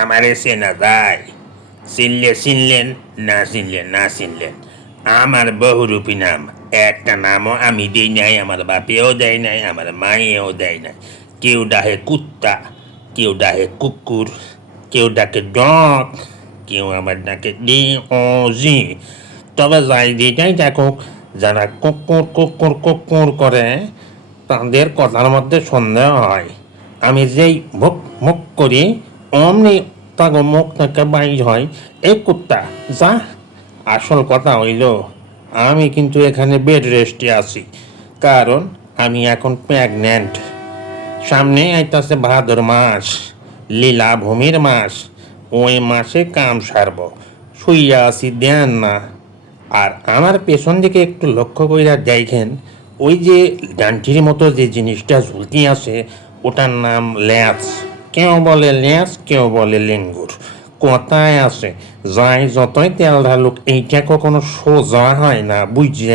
আমারে চেনা যায়। চিনলেন, না চিনলেন। আমার বহুরূপী নাম। একটা নামও আমি দেই নাই, আমার বাপেও দেয় নাই, আমার মায়েও দেয় নাই। কেউ ডাকে কুত্তা, কেউ ডাকে কুকুর, কেউ ডাকে ডগ, কেউ আবার ডাকে ডি ও জি। তবে যাই যেটাই ডাকুক, যারা কুকুর কুকুর কুকুর করে তাদের কথার মধ্যে সন্দেহ হয়। আমি যেই ভুক মুখ করি অমনি তাগো মুখ থেকে বাইর হয়, এই কুত্তা যা। আসল কথা হইল, আমি কিন্তু এখানে বেড রেস্টে আছি, কারণ আমি এখন প্রেগন্যান্ট। সামনে আইতাছে ভাদর মাস, লীলাভূমির মাস। ওই মাসে কাম সারব, শুইয়া আছি দেন না। আর আমার পেছন দিকে একটু লক্ষ্য কইরা দেখেন, ওই যে ডান্টির মতো যে জিনিসটা ঝুলতি আছে, ওটার নাম ল্যাচ। কেউ বলে ল্যাচ, কেউ বলে লেঙ্গুর। কথায় আছে, যাই যতই তেল ঢালুক এইটা কখনো সোজা হয় না, বুঝছে?